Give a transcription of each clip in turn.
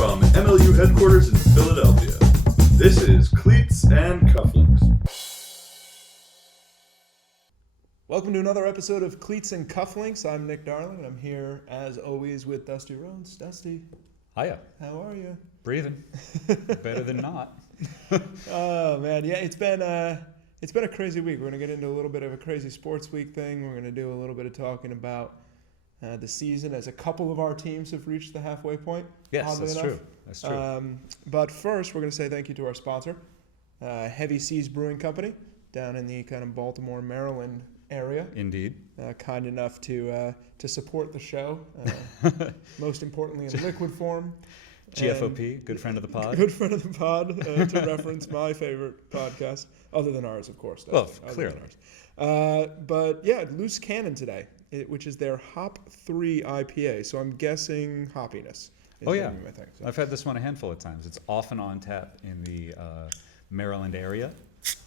From MLU headquarters in Philadelphia, this is Cleats and Cufflinks. Welcome to another episode of Cleats and Cufflinks. I'm Nick Darling, and I'm here, as always, with Dusty Rhodes. Dusty. Hiya. How are you? Breathing. Better than not. Oh, man. Yeah, it's been a crazy week. We're going to get into a little bit of a crazy sports week thing. We're going to do a little bit of talking about the season, as a couple of our teams have reached the halfway point. Yes, that's true. That's true. But first, we're going to say thank you to our sponsor, Heavy Seas Brewing Company, down in the kind of Baltimore, Maryland area. Indeed. Kind enough to support the show, most importantly in liquid form. GFOP, good friend of the pod. Good friend of the pod, to reference my favorite podcast, other than ours, of course. Well, clearly. But yeah, Loose Cannon today, which is their Hop 3 IPA. So I'm guessing hoppiness. Oh, yeah. I think, so. I've had this one a handful of times. It's often on tap in the Maryland area.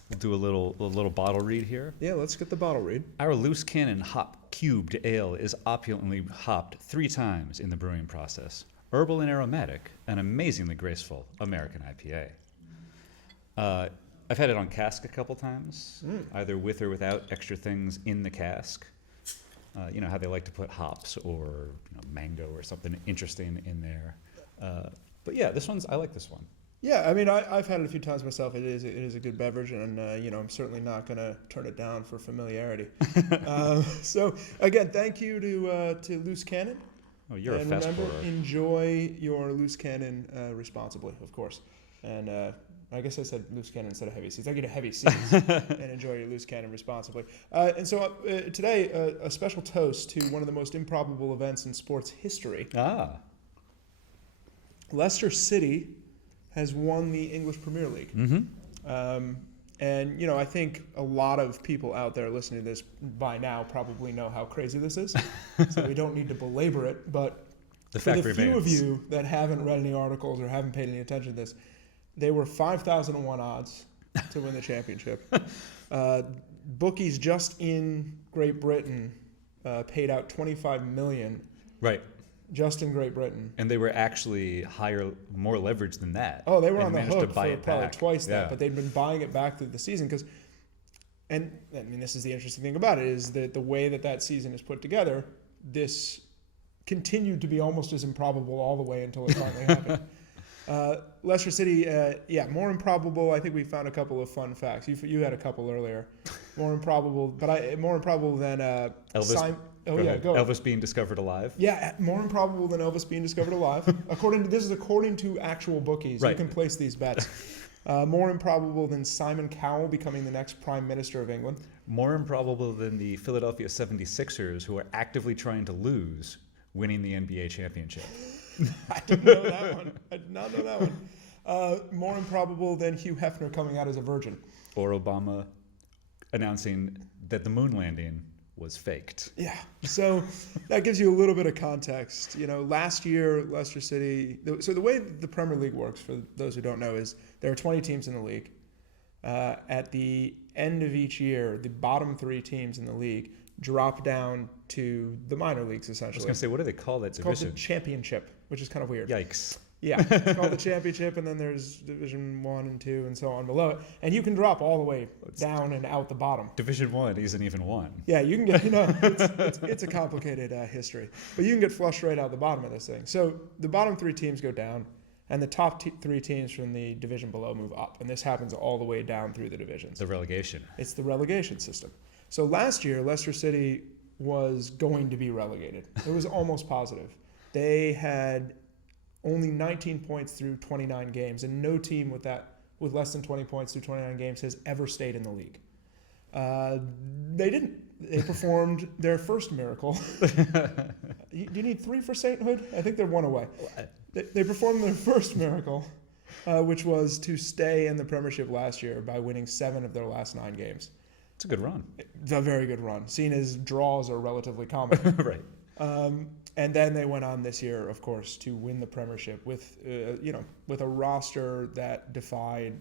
We'll do a little bottle read here. Yeah, let's get the bottle read. Our Loose Cannon Hop Cubed Ale is opulently hopped 3 times in the brewing process. Herbal and aromatic, an amazingly graceful American IPA. I've had it on cask a couple times, either with or without extra things in the cask. You know how they like to put hops or mango or something interesting in there. But yeah, I like this one. Yeah, I mean, I've had it a few times myself. It is a good beverage, and I'm certainly not going to turn it down for familiarity. So again, thank you to Loose Cannon. Oh, you're and a fast remember, pourer. Enjoy your Loose Cannon responsibly, of course. And I guess I said Loose Cannon instead of Heavy Seas. I get a Heavy Seas and enjoy your Loose Cannon responsibly. And so today, a special toast to one of the most improbable events in sports history. Leicester City has won the English Premier League. Mm-hmm. And, I think a lot of people out there listening to this by now probably know how crazy this is. So we don't need to belabor it. But for the few of you that haven't read any articles or haven't paid any attention to this, they were 5,001 odds to win the championship. Bookies just in Great Britain paid out $25 million. Right. Just in Great Britain. And they were actually more leverage than that. Oh, they were on the hook for probably back. Twice that, but they'd been buying it back through the season and I mean, this is the interesting thing about it, is that the way that season is put together, this continued to be almost as improbable all the way until it finally happened. Leicester City, more improbable. I think we found a couple of fun facts. You had a couple earlier. More improbable than Elvis. Elvis being discovered alive. Yeah, more improbable than Elvis being discovered alive. According to actual bookies. Right. You can place these bets. More improbable than Simon Cowell becoming the next Prime Minister of England. More improbable than the Philadelphia 76ers, who are actively trying to lose, winning the NBA championship. I didn't know that one. I did not know that one. More improbable than Hugh Hefner coming out as a virgin. Or Obama announcing that the moon landing was faked. Yeah, so that gives you a little bit of context. Last year, Leicester City... So the way the Premier League works, for those who don't know, is there are 20 teams in the league. At the end of each year, the bottom 3 teams in the league drop down to the minor leagues, essentially. I was going to say, what do they call that division? It's called the championship, which is kind of weird. Yikes. Yeah, it's called the championship, and then there's Division 1 and 2 and so on below it. And you can drop all the way down and out the bottom. Division 1 isn't even 1. Yeah, you can get, it's a complicated history. But you can get flushed right out the bottom of this thing. So the bottom 3 teams go down, and the top 3 teams from the division below move up. And this happens all the way down through the divisions. The relegation. It's the relegation system. So last year, Leicester City was going to be relegated. It was almost positive. They had only 19 points through 29 games, and no team with less than 20 points through 29 games has ever stayed in the league. They didn't. They performed their first miracle. Do you need 3 for sainthood? I think they're 1 away. They performed their first miracle, which was to stay in the Premiership last year by winning 7 of their last 9 games. It's a good run. It's a very good run, seeing as draws are relatively common. Right. And then they went on this year, of course, to win the Premiership with a roster that defied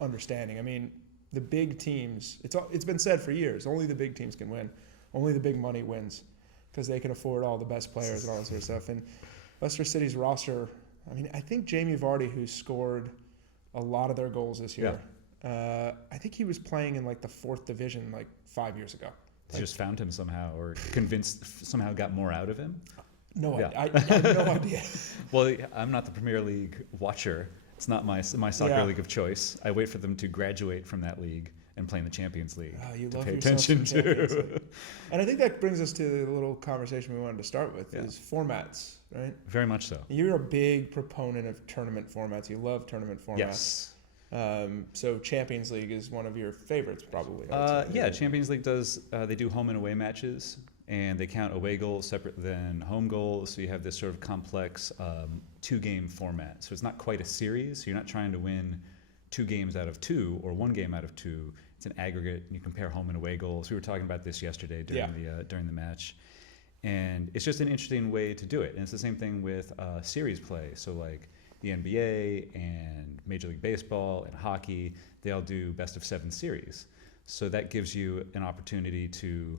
understanding. I mean, the big teams, it's been said for years, only the big teams can win. Only the big money wins because they can afford all the best players and all that sort of stuff. And Leicester City's roster, I mean, I think Jamie Vardy, who scored a lot of their goals this year, I think he was playing in like the 4th division like 5 years ago. They just found him somehow, or somehow got more out of him. No, Yeah. I have no idea. Well, I'm not the Premier League watcher. It's not my soccer Yeah. league of choice. I wait for them to graduate from that league and play in the Champions League Oh, you to love pay yourself attention some Champions to. League. And I think that brings us to the little conversation we wanted to start with, is formats, right? Very much so. You're a big proponent of tournament formats. You love tournament formats. Yes. So Champions League is one of your favorites, probably. I would say. Yeah, Champions League does. They do home and away matches, and they count away goals separate than home goals. So you have this sort of complex 2-game format. So it's not quite a series. So you're not trying to win 2 games out of 2 or 1 game out of 2. It's an aggregate, and you compare home and away goals. We were talking about this yesterday during the match, and it's just an interesting way to do it. And it's the same thing with series play. So like the NBA and Major League Baseball and hockey, they all do best of 7 series. So that gives you an opportunity to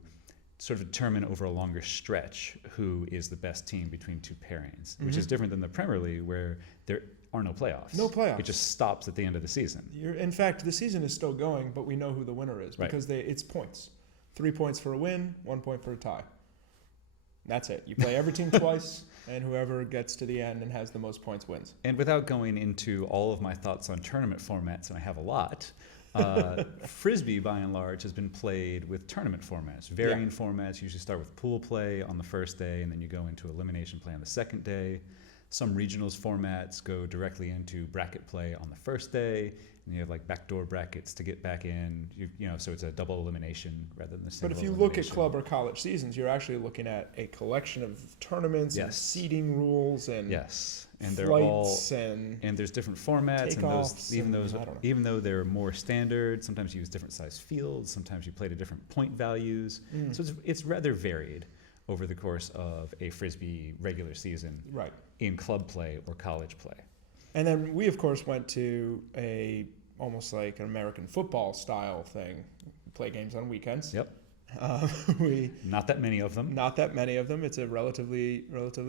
sort of determine over a longer stretch who is the best team between 2 pairings, which is different than the Premier League, where there are no playoffs. No playoffs. It just stops at the end of the season. In fact, the season is still going, but we know who the winner is because it's points. 3 points for a win, 1 point for a tie. That's it. You play every team twice, and whoever gets to the end and has the most points wins. And without going into all of my thoughts on tournament formats, and I have a lot, Frisbee, by and large, has been played with tournament formats, varying formats. You usually start with pool play on the first day, and then you go into elimination play on the second day. Some regionals formats go directly into bracket play on the first day, and you have like backdoor brackets to get back in. So it's a double elimination rather than a single. But if you look at club or college seasons, you're actually looking at a collection of tournaments and seeding rules and and they're all and there's different formats, and even though they're more standard, sometimes you use different size fields, sometimes you play to different point values. So it's rather varied over the course of a Frisbee regular season, right, in club play or college play. And then we, of course, went to almost like an American football style thing. Play games on weekends. Yep. Not that many of them. Not that many of them. It's a relatively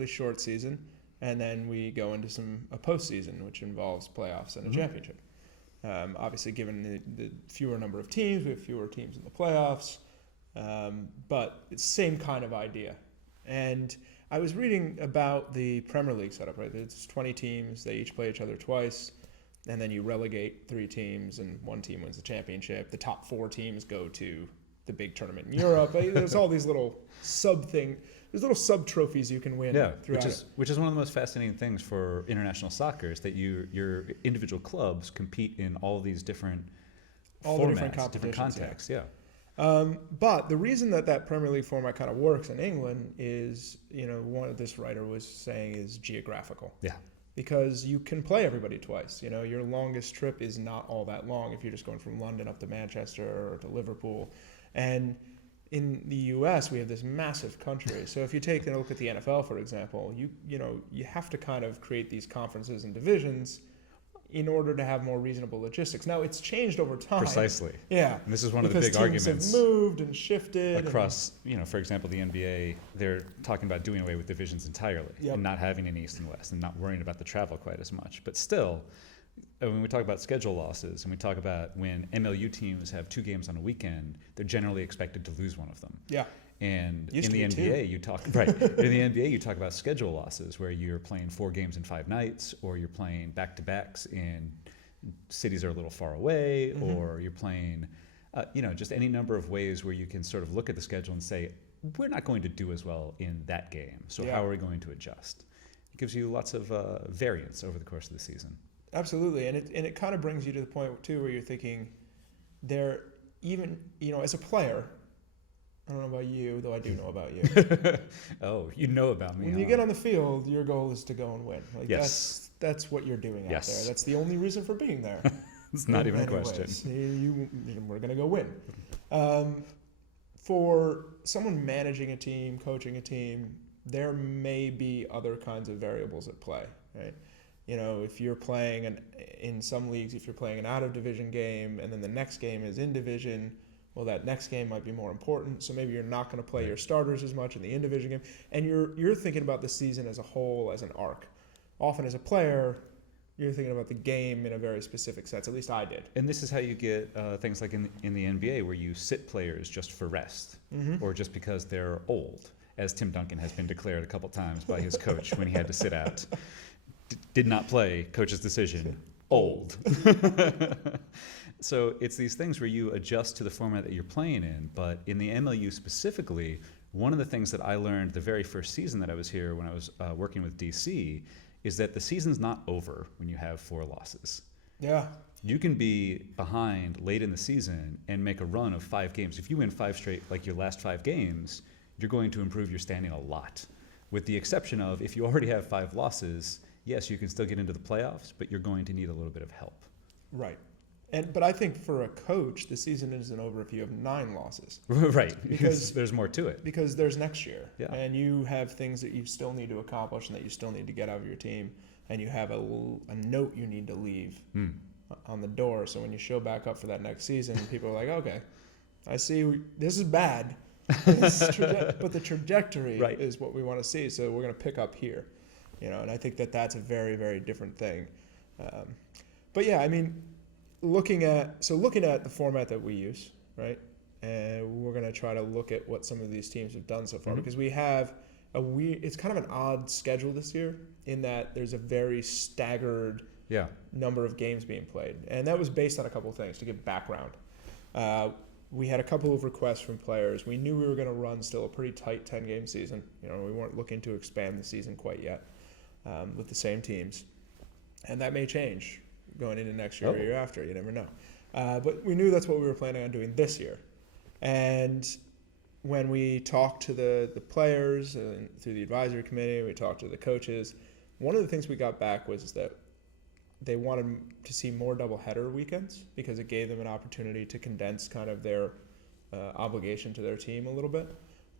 short season, and then we go into a postseason, which involves playoffs and a championship. Obviously, given the fewer number of teams, we have fewer teams in the playoffs, but it's the same kind of idea. And I was reading about the Premier League setup, right? It's 20 teams. They each play each other twice. And then you relegate 3 teams, and 1 team wins the championship. The top 4 teams go to the big tournament in Europe. There's all these little there's little sub trophies you can win. Yeah, throughout which is one of the most fascinating things for international soccer, is that your individual clubs compete in all these different formats, different contexts. Yeah. But the reason that Premier League format kind of works in England is, one of this writer was saying, is geographical. Yeah. Because you can play everybody twice. Your longest trip is not all that long if you're just going from London up to Manchester or to Liverpool. And in the U.S., we have this massive country. So if you take a look at the NFL, for example, you have to kind of create these conferences and divisions in order to have more reasonable logistics. Now, it's changed over time. Precisely. Yeah. And this is one of the big teams arguments. Have moved and shifted. Across, for example, the NBA, they're talking about doing away with divisions entirely and not having an East and West and not worrying about the travel quite as much. But still, when we talk about schedule losses and we talk about when MLU teams have 2 games on a weekend, they're generally expected to lose one of them. Yeah. And Used in the NBA, you talk in the NBA, you talk about schedule losses where you're playing 4 games in 5 nights, or you're playing back-to-backs in cities that are a little far away, or you're playing, just any number of ways where you can sort of look at the schedule and say, we're not going to do as well in that game, so how are we going to adjust? It gives you lots of variance over the course of the season. Absolutely, and it kind of brings you to the point too where you're thinking, as a player. I don't know about you, though I do know about you. Oh, you know about me. When you get on the field, your goal is to go and win. Yes. That's what you're doing out there. That's the only reason for being there. It's not even a question. We're going to go win. For someone managing a team, coaching a team, there may be other kinds of variables at play, right? If you're playing in some leagues, if you're playing an out-of-division game and then the next game is in division, well, that next game might be more important, so maybe you're not going to play your starters as much in the in-division game. And you're thinking about the season as a whole, as an arc. often as a player, you're thinking about the game in a very specific sense. At least I did. And this is how you get things like in the NBA where you sit players just for rest or just because they're old, as Tim Duncan has been declared a couple times by his coach when he had to sit out. Did not play, coach's decision, old. So it's these things where you adjust to the format that you're playing in. But in the MLU specifically, one of the things that I learned the very first season that I was here when I was working with DC is that the season's not over when you have 4 losses. Yeah. You can be behind late in the season and make a run of 5 games. If you win 5 straight, like your last 5 games, you're going to improve your standing a lot. With the exception of if you already have 5 losses, yes, you can still get into the playoffs, but you're going to need a little bit of help. Right. But I think for a coach, the season isn't over if you have 9 losses. Right, Because there's more to it. Because there's next year. Yeah. And you have things that you still need to accomplish and that you still need to get out of your team. And you have a note you need to leave on the door. So when you show back up for that next season, people are like, okay, I see this is bad. But the trajectory is what we want to see. So we're going to pick up here. And I think that that's a very, very different thing. But yeah, I mean, looking at the format that we use, right? And we're going to try to look at what some of these teams have done so far because we have it's kind of an odd schedule this year in that there's a very staggered number of games being played. And that was based on a couple of things to give background. We had a couple of requests from players. We knew we were going to run still a pretty tight 10-game season. We weren't looking to expand the season quite yet with the same teams. And that may change going into next year or year after. You never know. But we knew that's what we were planning on doing this year. And when we talked to the players and through the advisory committee, we talked to the coaches, one of the things we got back was that they wanted to see more doubleheader weekends because it gave them an opportunity to condense kind of their obligation to their team a little bit.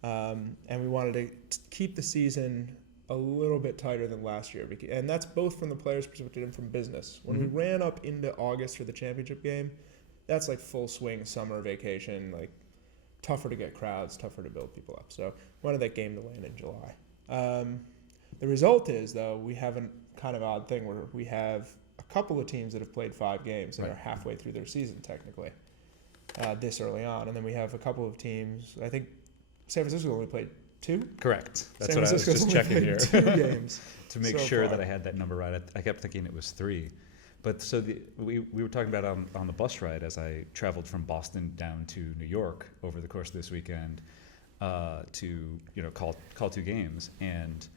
And we wanted to keep the season a little bit tighter than last year. And that's both from the players' perspective and from business. When we ran up into August for the championship game, that's like full swing summer vacation, like tougher to get crowds, tougher to build people up. So wanted that game to land in July. The result is, though, we have a kind of odd thing where we have a couple of teams that have played 5 games and are halfway through their season technically this early on. And then we have a couple of teams, I think San Francisco only played 2? Correct. That's San what I was just checking here. 2 games to make sure that I had that number right. I kept thinking it was 3. But so we were talking about on the bus ride as I traveled from Boston down to New York over the course of this weekend to call 2 games, and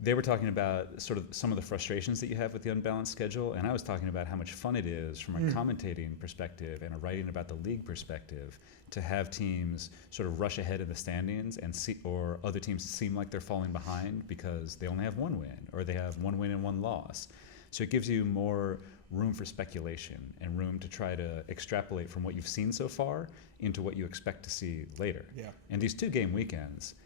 they were talking about sort of some of the frustrations that you have with the unbalanced schedule, and I was talking about how much fun it is from a commentating perspective and a writing about the league perspective to have teams sort of rush ahead in the standings and or other teams seem like they're falling behind because they only have 1 win or they have 1 win and 1 loss. So it gives you more room for speculation and room to try to extrapolate from what you've seen so far into what you expect to see later. Yeah. And these 2-game weekends,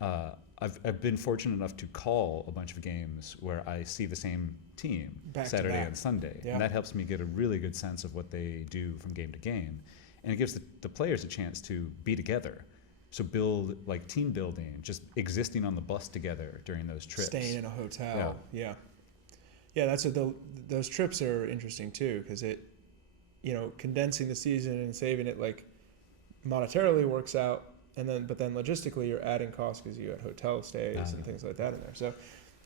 I've been fortunate enough to call a bunch of games where I see the same team back Saturday and Sunday. Yeah. And that helps me get a really good sense of what they do from game to game. And it gives the players a chance to be together. So build like team building, just existing on the bus together during those trips. Staying in a hotel. Yeah, that's what those trips are interesting too, because it, condensing the season and saving it like monetarily works out, but then logistically you're adding costs because you had hotel stays and things like that in there. So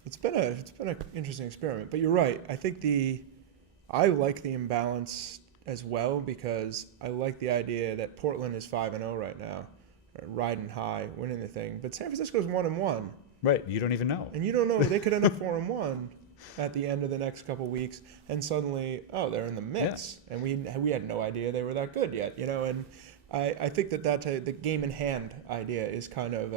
it's been an interesting experiment. But you're right. I think I like the imbalance as well because I like the idea that Portland is 5-0 right now, riding high, winning the thing, but San Francisco's 1-1. Right. You don't even know. And you don't know. They could end up 4-1. At the end of the next couple of weeks, and suddenly, they're in the mix, and we had no idea they were that good yet, And I think that the game in hand idea is kind of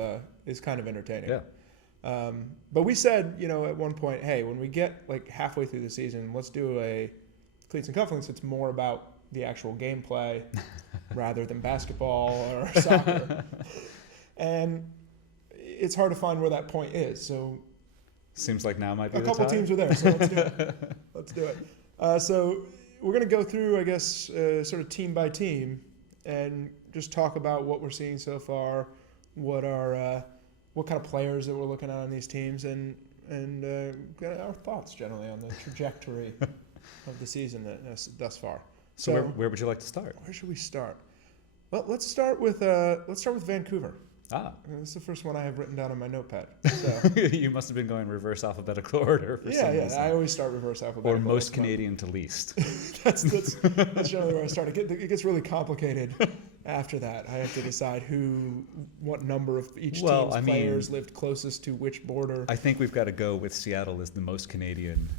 entertaining. Yeah. But we said, at one point, hey, when we get like halfway through the season, let's do a Cleats and Cufflinks. It's more about the actual gameplay rather than basketball or soccer, and it's hard to find where that point is. So. Seems like now might be a the couple time. teams are there, so let's do it. So we're going to go through, I guess, sort of team by team, and just talk about what we're seeing so far, what kind of players that we're looking at on these teams, and get our thoughts generally on the trajectory of the season thus far. So where would you like to start? Where should we start? Well, let's start with Vancouver. This is the first one I have written down on my notepad. So. You must have been going reverse alphabetical order for some reason. I always start reverse alphabetical. Or most Canadian to least. that's generally where I start. It gets really complicated after that. I have to decide what number of each team's players lived closest to which border. I think we've got to go with Seattle as the most Canadian,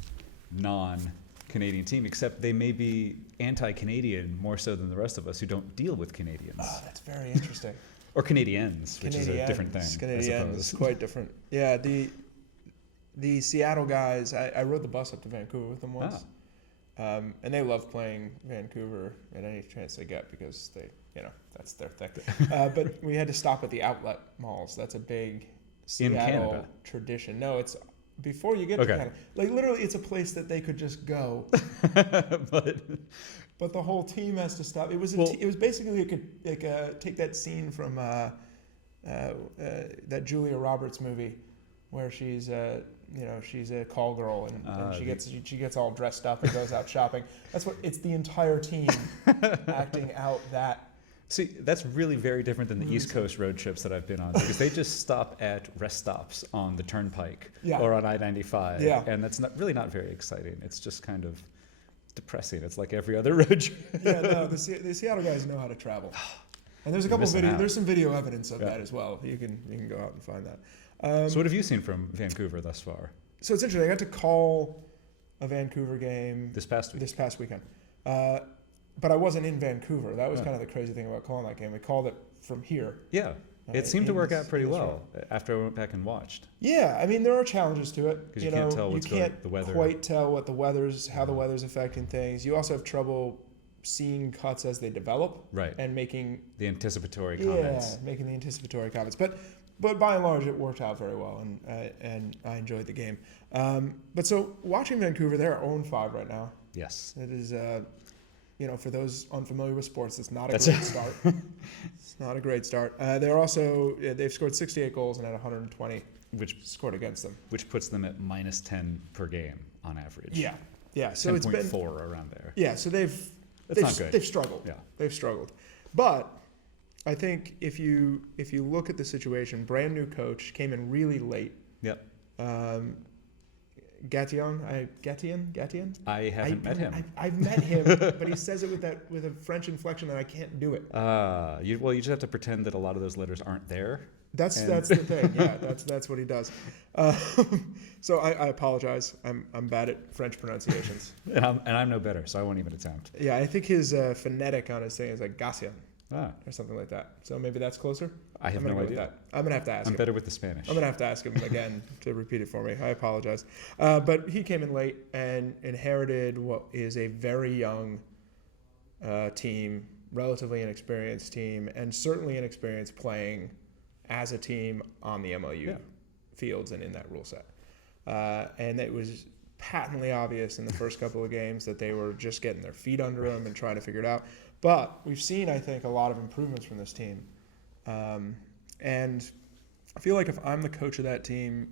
non-Canadian team, except they may be anti-Canadian more so than the rest of us who don't deal with Canadians. Oh, that's very interesting. Or Canadians, which is a different thing. Canadians is quite different. Yeah, the Seattle guys, I rode the bus up to Vancouver with them once. And they love playing Vancouver at any chance they get because that's their thing. But we had to stop at the outlet malls. That's a big Seattle tradition. No, it's before you get to Canada. Like literally, it's a place that they could just go. But the whole team has to stop. It was basically take that scene from that Julia Roberts movie where she's she's a call girl and she gets all dressed up and goes out shopping. It's the entire team acting out that. See, that's really very different than the East Coast road trips that I've been on because they just stop at rest stops on the Turnpike or on I-95, and that's really not very exciting. It's just kind of depressing. It's like every other road trip. The Seattle guys know how to travel, and there's a couple video. There's some video evidence of that as well. You can go out and find that. So what have you seen from Vancouver thus far? So it's interesting. I got to call a Vancouver game this past weekend, but I wasn't in Vancouver. That was kind of the crazy thing about calling that game. We called it from here. Yeah. It seemed to work out pretty well after I went back and watched. Yeah, I mean there are challenges to it. Because you can't tell what's going on, the weather. Quite tell what how the weather's affecting things. You also have trouble seeing cuts as they develop, and making the anticipatory comments. Yeah, making the anticipatory comments. But by and large, it worked out very well, and I enjoyed the game. But so watching Vancouver, they're 0-5 right now. Yes, it is. For those unfamiliar with sports, it's not a great start. It's not a great start. They've scored 68 goals and had 120 which scored against them. Which puts them at -10 per game on average. Yeah. So it's been 10.4 around there. Yeah, so they've struggled. Yeah. They've struggled. But I think if you look at the situation, brand new coach came in really late. Yep. Gatian? I haven't met him. I've met him, but he says it with a French inflection that I can't do it. You just have to pretend that a lot of those letters aren't there. That's the thing. Yeah, that's what he does. So I apologize. I'm bad at French pronunciations. and I'm no better, so I won't even attempt. Yeah, I think his phonetic on his thing is like Gatian. Or something like that. So maybe that's closer. I have no idea. I'm going to have to ask him. I'm better with the Spanish. I'm going to have to ask him again to repeat it for me. I apologize. But he came in late and inherited what is a very young team, relatively inexperienced team, and certainly inexperienced playing as a team on the MLU fields and in that rule set. And it was patently obvious in the first couple of games that they were just getting their feet under them and trying to figure it out. But we've seen, I think, a lot of improvements from this team. And I feel like if I'm the coach of that team,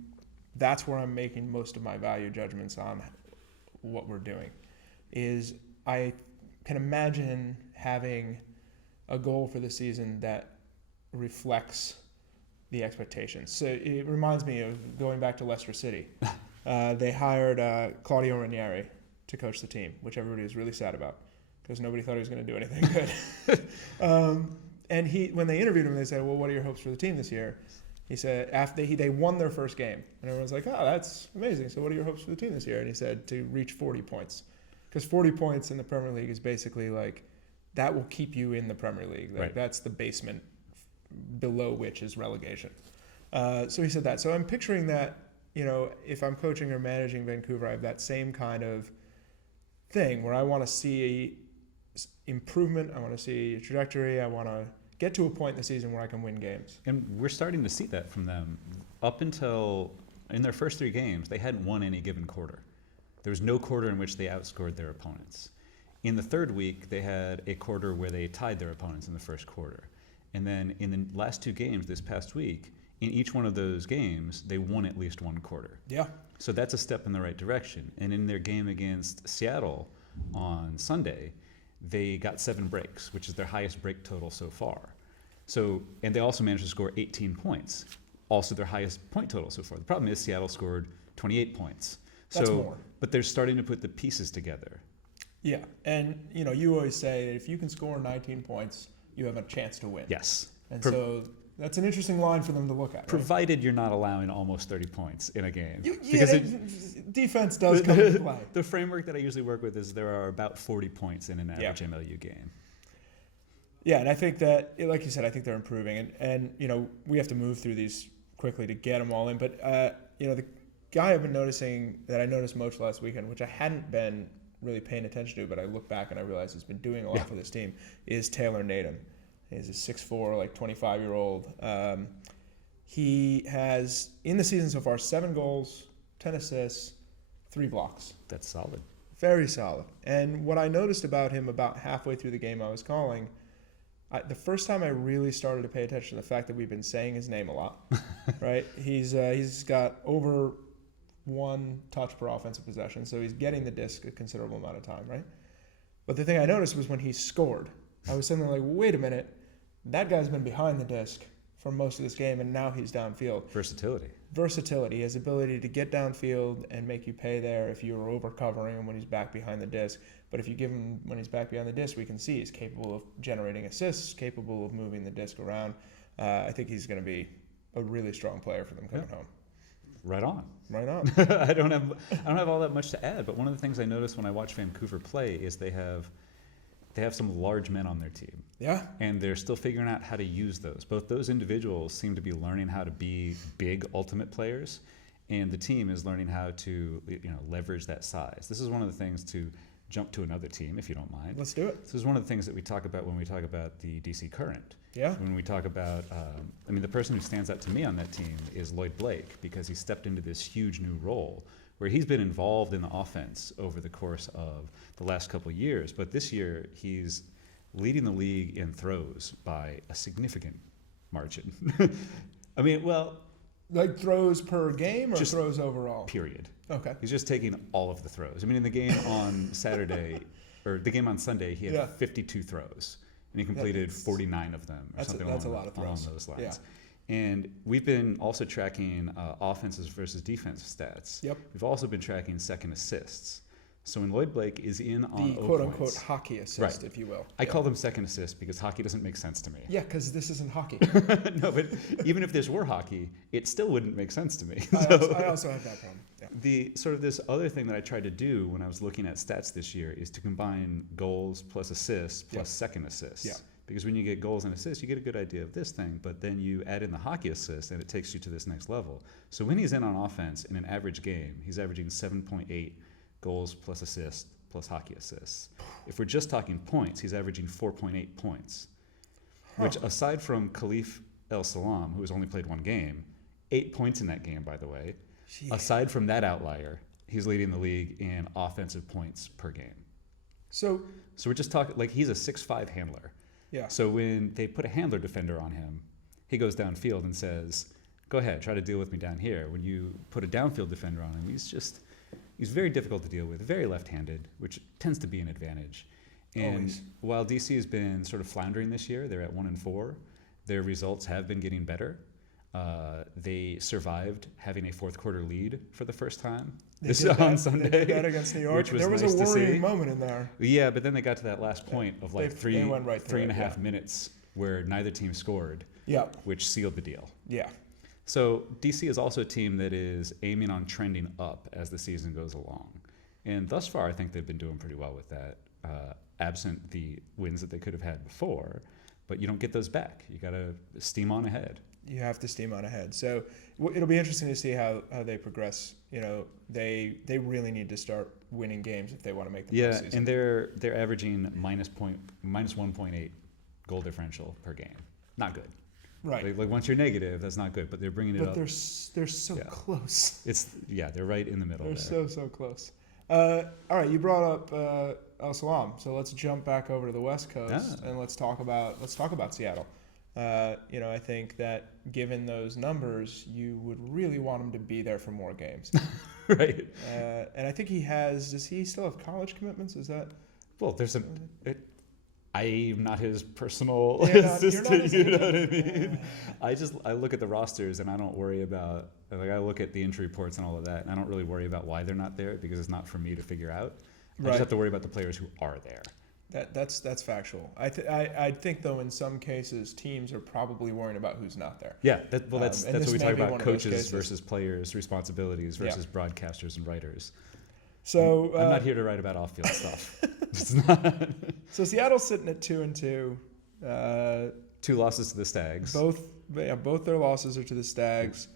that's where I'm making most of my value judgments on what we're doing. Is I can imagine having a goal for the season that reflects the expectations. So it reminds me of going back to Leicester City. They hired Claudio Ranieri to coach the team, which everybody was really sad about, because nobody thought he was going to do anything good. And when they interviewed him, they said, well, what are your hopes for the team this year? He said, after they won their first game. And everyone's like, oh, that's amazing. So what are your hopes for the team this year? And he said to reach 40 points. Because 40 points in the Premier League is basically like, that will keep you in the Premier League. Like, that's the basement below which is relegation. So he said that. So I'm picturing that, if I'm coaching or managing Vancouver, I have that same kind of thing where I want to see improvement. I want to see a trajectory. I want to get to a point in the season where I can win games. And we're starting to see that from them. Up until in their first 3 games, they hadn't won any given quarter. There was no quarter in which they outscored their opponents. In the third week, they had a quarter where they tied their opponents in the first quarter. And then in the last 2 games this past week, in each one of those games, they won at least one quarter. Yeah. So that's a step in the right direction. And in their game against Seattle on Sunday, they got 7 breaks, which is their highest break total so far. So, and they also managed to score 18 points, also their highest point total so far. The problem is Seattle scored 28 points. That's more. But they're starting to put the pieces together. Yeah, and you always say if you can score 19 points, you have a chance to win. Yes. And so that's an interesting line for them to look at. Right? Provided you're not allowing almost 30 points in a game. Defense does come into play. The framework that I usually work with is there are about 40 points in an average MLU game. Yeah, and I think that, like you said, I think they're improving. And we have to move through these quickly to get them all in. But, the guy I've been noticing that I noticed most last weekend, which I hadn't been really paying attention to, but I look back and I realize he's been doing a lot for this team, is Taylor Naden. He's a 6'4", 25-year-old. He has, in the season so far, 7 goals, 10 assists, 3 blocks. That's solid. Very solid. And what I noticed about him about halfway through the game I was calling, the first time I really started to pay attention to the fact that we've been saying his name a lot, right? He's got over 1 touch per offensive possession, so he's getting the disc a considerable amount of time, right? But the thing I noticed was when he scored, I was suddenly like, wait a minute, that guy's been behind the disc for most of this game, and now he's downfield. Versatility, his ability to get downfield and make you pay there if you're over-covering him when he's back behind the disc. But if you give him when he's back behind the disc, we can see he's capable of generating assists, capable of moving the disc around. I think he's going to be a really strong player for them coming home. Right on. I don't have all that much to add, but one of the things I noticed when I watch Vancouver play is they have some large men on their team. Yeah. And they're still figuring out how to use those. Both those individuals seem to be learning how to be big ultimate players, and the team is learning how to leverage that size. This is one of the things to jump to another team, if you don't mind. Let's do it. This is one of the things that we talk about when we talk about the DC Current. Yeah. When we talk about, the person who stands out to me on that team is Lloyd Blake, because he stepped into this huge new role where he's been involved in the offense over the course of the last couple of years. But this year, he's leading the league in throws by a significant margin. Like throws per game or just throws overall? Period. Okay. He's just taking all of the throws. In the game on Saturday, or the game on Sunday, he had 52 throws, and he completed 49 of them, or something along those lines. Yeah. And we've been also tracking offenses versus defensive stats. Yep. We've also been tracking second assists. So when Lloyd Blake is in on the quote-unquote hockey assist, if you will. I call them second assists because hockey doesn't make sense to me. Yeah, because this isn't hockey. No, but even if this were hockey, it still wouldn't make sense to me. I also have that problem. Yeah. The sort of this other thing that I tried to do when I was looking at stats this year is to combine goals plus assists plus second assists. Yeah. Because when you get goals and assists, you get a good idea of this thing, but then you add in the hockey assist and it takes you to this next level. So when he's in on offense in an average game, he's averaging 7.8 goals plus assists plus hockey assists. If we're just talking points, he's averaging 4.8 points, which aside from Khalif El Salam, who has only played 1 game, 8 points in that game, by the way. Yeah. Aside from that outlier, he's leading the league in offensive points per game. So we're just talking, like, he's a 6'5" handler. Yeah. So when they put a handler defender on him, he goes downfield and says, go ahead, try to deal with me down here. When you put a downfield defender on him, he's very difficult to deal with, very left-handed, which tends to be an advantage. And Always. While DC has been sort of floundering this year, they're at 1-4. Their results have been getting better. They survived having a fourth quarter lead for the first time on Sunday. They did that against New York. There was nice a worrying moment in there. Yeah, but then they got to that last point of like three and a half yeah. minutes where neither team scored, which sealed the deal. Yeah. So DC is also a team that is aiming on trending up as the season goes along. And thus far, I think they've been doing pretty well with that, absent the wins that they could have had before. But you don't get those back. You got to steam on ahead. You have to steam on ahead. So it'll be interesting to see how they progress. They really need to start winning games if they want to make the postseason. Yeah, and they're averaging minus 1.8 goal differential per game. Not good. Right. Like once you're negative, that's not good. But they're bringing it up. But they're so close. They're right in the middle. They're so close. All right, you brought up El Salam, so let's jump back over to the West Coast and let's talk about Seattle. I think that given those numbers, you would really want him to be there for more games. Right. And I think does he still have college commitments? Is that? Well, I'm not his personal You're not assistant, his you know what I agent. mean? I look at the rosters and I don't worry about, I look at the injury reports and all of that, and I don't really worry about why they're not there because it's not for me to figure out. I just have to worry about the players who are there. That's factual. I think though in some cases teams are probably worrying about who's not there. Yeah, that's what we talk about, coaches versus players, responsibilities versus broadcasters and writers. So I'm not here to write about off-field stuff. It's not. So Seattle's sitting at 2-2. 2 losses to the Stags. Both their losses are to the Stags.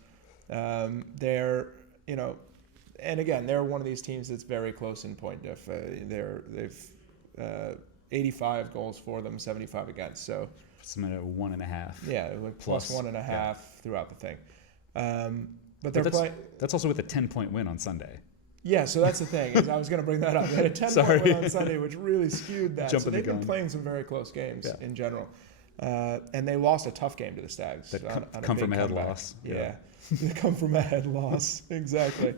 They're and again they're one of these teams that's very close in point diff. They've 85 goals for them, 75 against. So some at 1.5. Yeah, like plus 1.5 throughout the thing. But that's also with a 10-point win on Sunday. Yeah, so that's the thing. Is I was going to bring that up. They had a 10-point win on Sunday, which really skewed that. So they've been playing some very close games in general. And they lost a tough game to the Stags. That come from a head loss. Yeah. They come from a head loss. Exactly.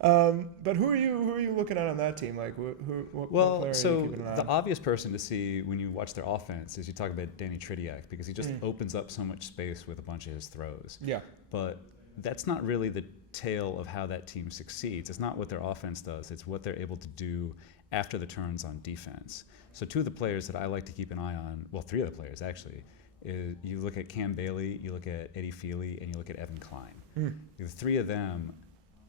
But who are you looking at on that team? Like, what player are you keeping an eye on? The obvious person to see when you watch their offense is you talk about Danny Tridiak, because he just opens up so much space with a bunch of his throws. Yeah. But that's not really the tale of how that team succeeds. It's not what their offense does. It's what they're able to do after the turns on defense. So 2 of the players that I like to keep an eye on, well, 3 of the players actually, is you look at Cam Bailey, you look at Eddie Feely, and you look at Evan Klein. The 3 of them,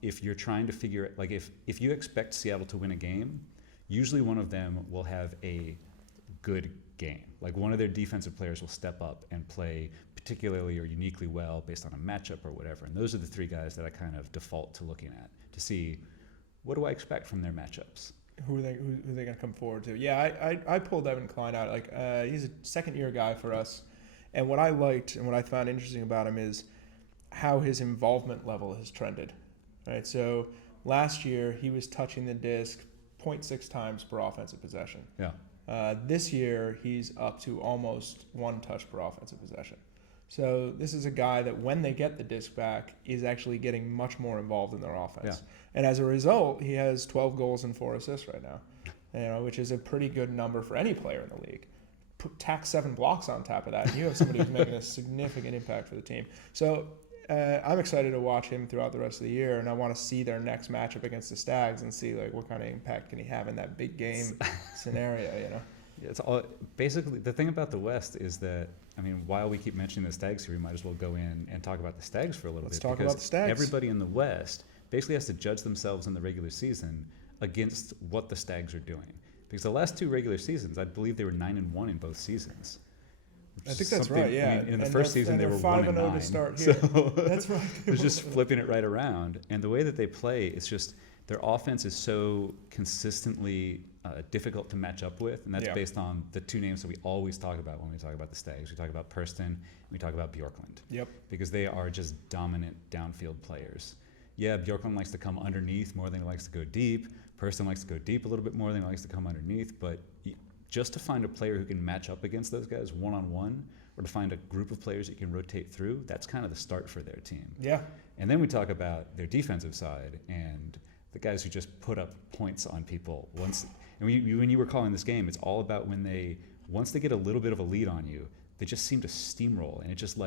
if you're trying to figure it, like if you expect Seattle to win a game, usually one of them will have a good game. Like one of their defensive players will step up and play particularly or uniquely well based on a matchup or whatever. And those are the 3 guys that I kind of default to looking at to see what do I expect from their matchups. Who are they going to come forward to? Yeah, I pulled Evan Klein out. Like he's a second-year guy for us. And what I liked and what I found interesting about him is how his involvement level has trended. Right, so last year he was touching the disc 0.6 times per offensive possession. Yeah. This year he's up to almost 1 touch per offensive possession. So this is a guy that when they get the disc back is actually getting much more involved in their offense. Yeah. And as a result, he has 12 goals and 4 assists right now, which is a pretty good number for any player in the league. Tack 7 blocks on top of that, and you have somebody who's making a significant impact for the team. So I'm excited to watch him throughout the rest of the year, and I want to see their next matchup against the Stags and see like what kind of impact can he have in that big game scenario. It's all basically the thing about the West is that, I mean, while we keep mentioning the Stags here, we might as well go in and talk about the Stags for a little bit. Let's talk about the Stags. Everybody in the West basically has to judge themselves in the regular season against what the Stags are doing. Because the last 2 regular seasons, I believe they were 9-1 in both seasons. I think that's right, yeah. I mean, in the first season, they were 5-0 to start here. So that's right. They're just flipping it right around. And the way that they play, it's just their offense is so consistently difficult to match up with. And that's based on the 2 names that we always talk about when we talk about the Stags. We talk about Purston and we talk about Bjorklund. Yep. Because they are just dominant downfield players. Yeah, Bjorklund likes to come underneath more than he likes to go deep. Purston likes to go deep a little bit more than he likes to come underneath. But just to find a player who can match up against those guys one-on-one, or to find a group of players that you can rotate through, that's kind of the start for their team. Yeah. And then we talk about their defensive side and the guys who just put up points on people. And when you were calling this game, it's all about once they get a little bit of a lead on you, they just seem to steamroll, and it just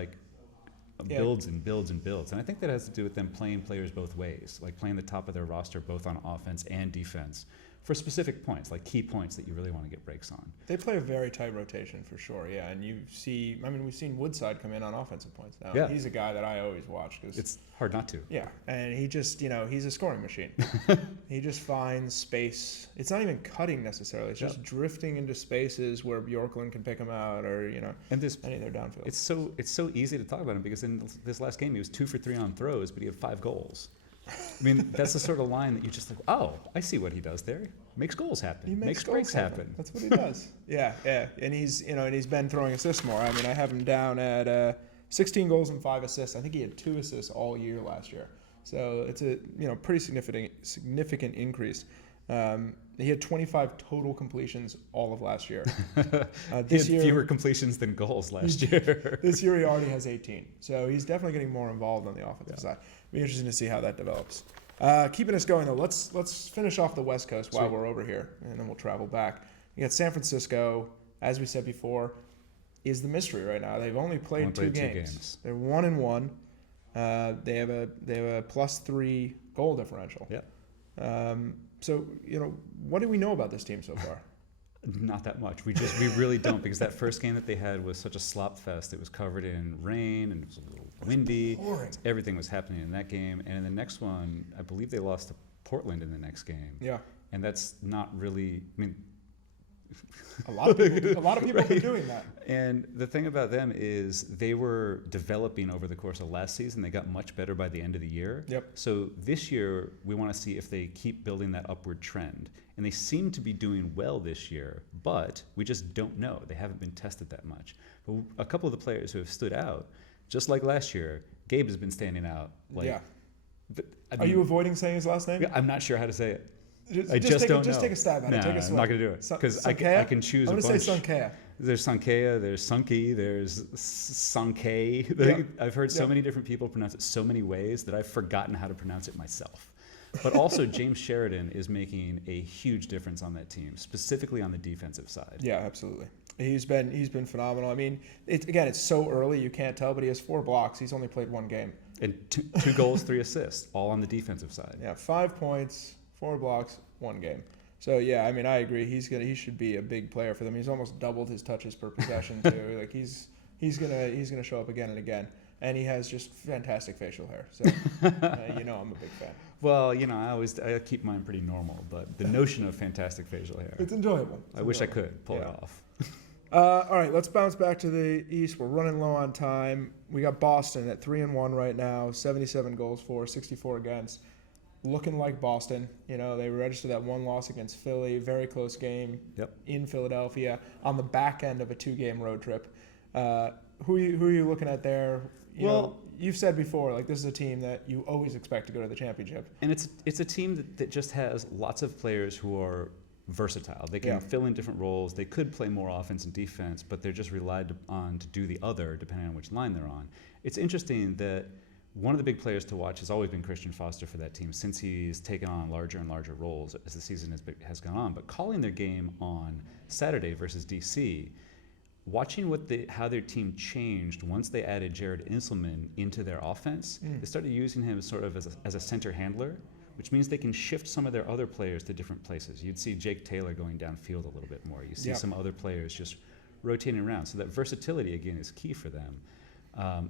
builds and builds and builds. And I think that has to do with them playing players both ways, like playing the top of their roster both on offense and defense for specific points, like key points that you really want to get breaks on. They play a very tight rotation for sure, yeah. And we've seen Woodside come in on offensive points now. Yeah. He's a guy that I always watch. Cause, it's hard not to. Yeah, and he just, he's a scoring machine. He just finds space. It's not even cutting necessarily. It's just drifting into spaces where Bjorklund can pick him out or, any of their downfield. It's so easy to talk about him because in this last game he was 2 for 3 on throws, but he had 5 goals. I mean, that's the sort of line that you just like, oh, I see what he does there. Makes goals happen. He makes breaks happen. That's what he does. Yeah. And he's been throwing assists more. I mean, I have him down at 16 goals and 5 assists. I think he had 2 assists all year last year. So it's a pretty significant increase. He had 25 total completions all of last year. He This had year, fewer completions than goals last year. this year he already has 18. So he's definitely getting more involved on the offensive side. Be interesting to see how that develops. Keeping us going though, let's finish off the West Coast while we're over here, and then we'll travel back. You got San Francisco, as we said before, is the mystery right now. They've only played two games. They're 1-1. They have a +3 goal differential. Yeah. So what do we know about this team so far? Not that much. We really don't, because that first game that they had was such a slop fest. It was covered in rain and it was a little windy. Everything was happening in that game. And in the next one, I believe they lost to Portland in the next game. Yeah. And that's not really, I mean, a lot of people right? have been doing that. And the thing about them is they were developing over the course of last season. They got much better by the end of the year. Yep. So this year, we want to see if they keep building that upward trend. And they seem to be doing well this year, but we just don't know. They haven't been tested that much. But a couple of the players who have stood out, just like last year, Gabe has been standing out. Yeah. I mean, are you avoiding saying his last name? I'm not sure how to say it. I just don't know. Just take a stab at it. No, Take a swing. I'm not going to do it because I can choose a bunch. I'm going to say Sunkea. There's Sunkea, there's Sunky, there's Sunkay. Yeah. I've heard so many different people pronounce it so many ways that I've forgotten how to pronounce it myself. But also James Sheridan is making a huge difference on that team, specifically on the defensive side. Yeah, absolutely. He's been phenomenal. I mean, it's so early you can't tell, but he has 4 blocks. He's only played 1 game. And 2 goals, 3 assists, all on the defensive side. Yeah, 5 points, 4 blocks, 1 game. So yeah, I mean, I agree. He should be a big player for them. He's almost doubled his touches per possession too. Like he's gonna show up again and again. And he has just fantastic facial hair. So I'm a big fan. Well, I keep mine pretty normal, but the notion of fantastic facial hair, it's enjoyable. I wish I could pull it off. All right, let's bounce back to the East. We're running low on time. We got Boston at 3-1 right now, 77 goals for, 64 against. Looking like Boston. They registered that 1 loss against Philly, very close game in Philadelphia on the back end of a 2-game road trip. Who are you looking at there? You've said before, like, this is a team that you always expect to go to the championship. And it's a team that just has lots of players who are versatile. They can fill in different roles. They could play more offense and defense, but they're just relied on to do the other depending on which line they're on. It's interesting that one of the big players to watch has always been Christian Foster for that team since he's taken on larger and larger roles as the season has gone on. But calling their game on Saturday versus DC, watching how their team changed once they added Jared Inselman into their offense, they started using him sort of as a center handler, which means they can shift some of their other players to different places. You'd see Jake Taylor going downfield a little bit more. You see some other players just rotating around. So that versatility, again, is key for them.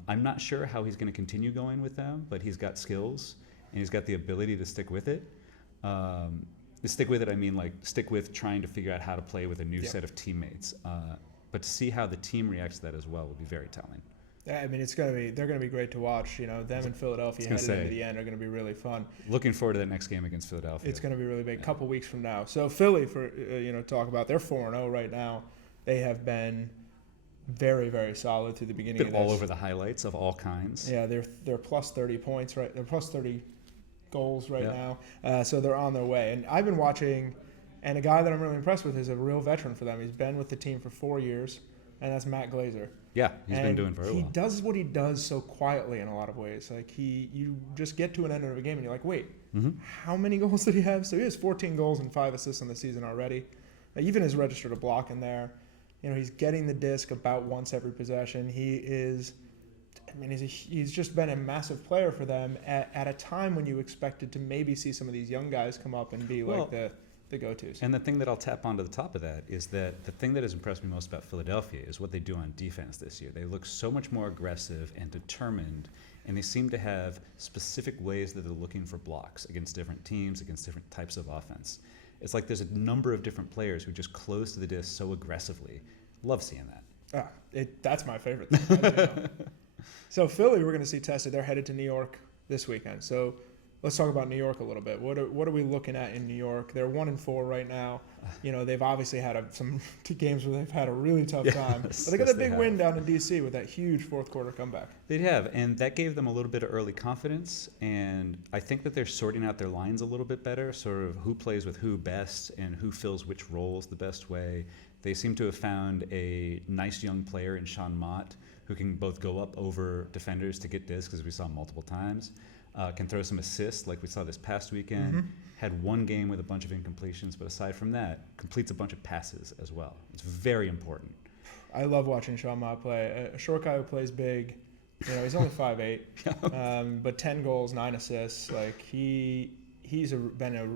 I'm not sure how he's going to continue going with them, but he's got skills, and he's got the ability to stick with it. Stick with it, I mean, like, stick with trying to figure out how to play with a new set of teammates. But to see how the team reacts to that as well would be very telling. Yeah, I mean, they're gonna be great to watch. Them in Philadelphia headed into the end are gonna be really fun. Looking forward to that next game against Philadelphia. It's gonna be really big. A couple weeks from now. So Philly, for talk about, they're 4-0 right now. They have been very, very solid through the beginning of this. All over the highlights of all kinds. Yeah, they're plus 30 points, right? They're plus 30 goals right now. So they're on their way. And I've been watching, and a guy that I'm really impressed with is a real veteran for them. He's been with the team for 4 years, and that's Matt Glazer. Yeah, he's been doing very well. He does what he does so quietly in a lot of ways. Like, you just get to an end of a game and you're like, wait, how many goals did he have? So he has 14 goals and 5 assists on the season already. Even has registered a block in there. He's getting the disc about once every possession. He's just been a massive player for them at a time when you expected to maybe see some of these young guys come up and be like the go-tos. And the thing that I'll tap onto the top of that is that the thing that has impressed me most about Philadelphia is what they do on defense this year. They look so much more aggressive and determined, and they seem to have specific ways that they're looking for blocks against different teams, against different types of offense. It's like there's a number of different players who just close to the disc so aggressively. Love seeing that. That's my favorite thing. So Philly, we're going to see tested. They're headed to New York this weekend. So let's talk about New York a little bit. What are we looking at in New York? They're 1-4 right now. They've obviously had some games where they've had a really tough time. But they got a big win down in D.C. with that huge fourth quarter comeback. They have, and that gave them a little bit of early confidence. And I think that they're sorting out their lines a little bit better, sort of who plays with who best and who fills which roles the best way. They seem to have found a nice young player in Sean Mott who can both go up over defenders to get discs, as we saw multiple times, can throw some assists like we saw this past weekend, had one game with a bunch of incompletions, but aside from that, completes a bunch of passes as well. It's very important. I love watching Sean Mott play. A short guy who plays big. He's only 5'8", but 10 goals, 9 assists. Like he's been a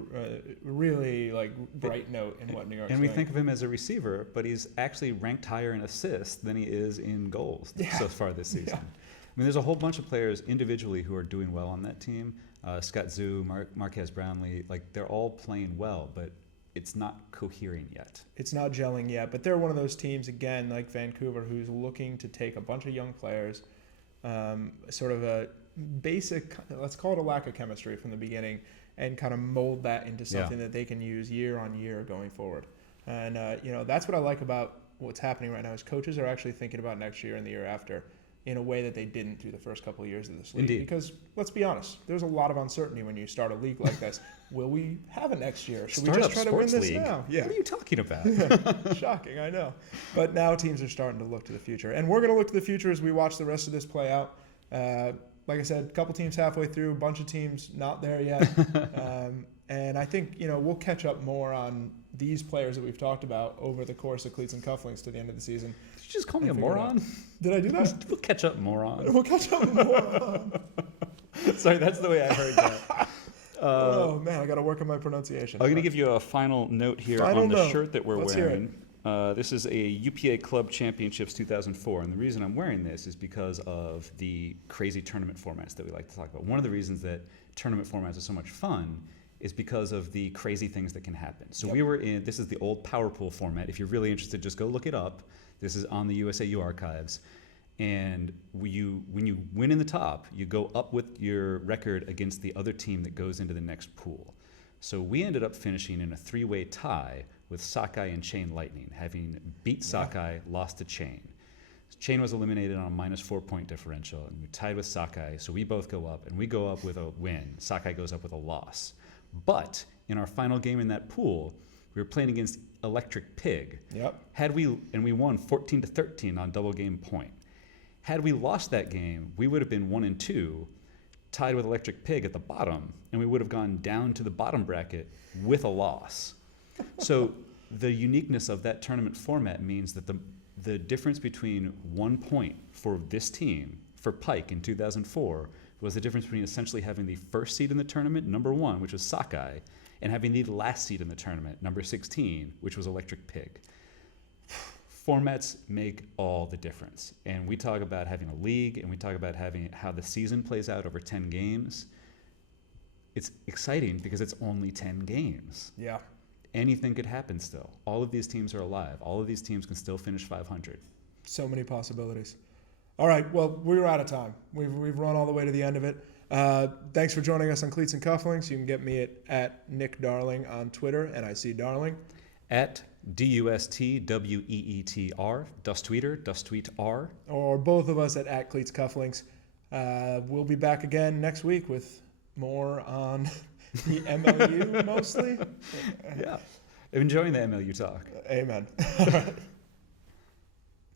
really bright note in what New York's And we doing. think of him as a receiver, but he's actually ranked higher in assists than he is in goals so far this season. Yeah. I mean, there's a whole bunch of players individually who are doing well on that team. Scott Zoo, Marquez Brownlee, they're all playing well, but it's not cohering yet. It's not gelling yet, but they're one of those teams, again, like Vancouver, who's looking to take a bunch of young players, sort of a basic, let's call it a lack of chemistry from the beginning, and kind of mold that into something that they can use year on year going forward. And, that's what I like about what's happening right now is coaches are actually thinking about next year and the year after in a way that they didn't through the first couple of years of this league. Indeed. Because let's be honest, there's a lot of uncertainty when you start a league like this. Will we have it next year? Should we just try to win this now? Yeah. What are you talking about? Shocking, I know. But now teams are starting to look to the future. And we're going to look to the future as we watch the rest of this play out. Like I said, a couple teams halfway through, a bunch of teams not there yet. And I think, we'll catch up more on these players that we've talked about over the course of Cleats and Cufflinks to the end of the season. Did you just call me a moron? Did I do that? We'll catch up, moron. We'll catch up more. Sorry, that's the way I heard that. Oh, man, I got to work on my pronunciation. I'm going to give you a final note here on the shirt that we're wearing. This is a UPA Club Championships 2004, and the reason I'm wearing this is because of the crazy tournament formats that we like to talk about. One of the reasons that tournament formats are so much fun is because of the crazy things that can happen. So this is the old Power Pool format. If you're really interested, just go look it up. This is on the USAU archives. And when you win in the top, you go up with your record against the other team that goes into the next pool. So we ended up finishing in a 3-way tie with Sockeye and Chain Lightning, having beat Sockeye, lost to Chain. Chain was eliminated on a -4 point differential, and we tied with Sockeye, so we both go up, and we go up with a win. Sockeye goes up with a loss. But in our final game in that pool, we were playing against Electric Pig. We won 14-13 on double game point. Had we lost that game, we would have been 1-2, tied with Electric Pig at the bottom, and we would have gone down to the bottom bracket with a loss. So the uniqueness of that tournament format means that the difference between 1 point for this team, for Pike in 2004, was the difference between essentially having the first seed in the tournament, number 1, which was Sockeye, and having the last seed in the tournament, number 16, which was Electric Pig. Formats make all the difference. And we talk about having a league, and we talk about having how the season plays out over 10 games. It's exciting because it's only 10 games. Yeah. Anything could happen still. All of these teams are alive. All of these teams can still finish 500. So many possibilities. All right, well, we're out of time. We've run all the way to the end of it. Thanks for joining us on Cleats and Cufflinks. You can get me at Nick Darling on Twitter, and I see Darling. At DUSTWEETR, Dustweeter, Or both of us at Cleats Cufflinks. We'll be back again next week with more on the MLU mostly. Yeah. I'm enjoying the MLU talk. Amen. All right.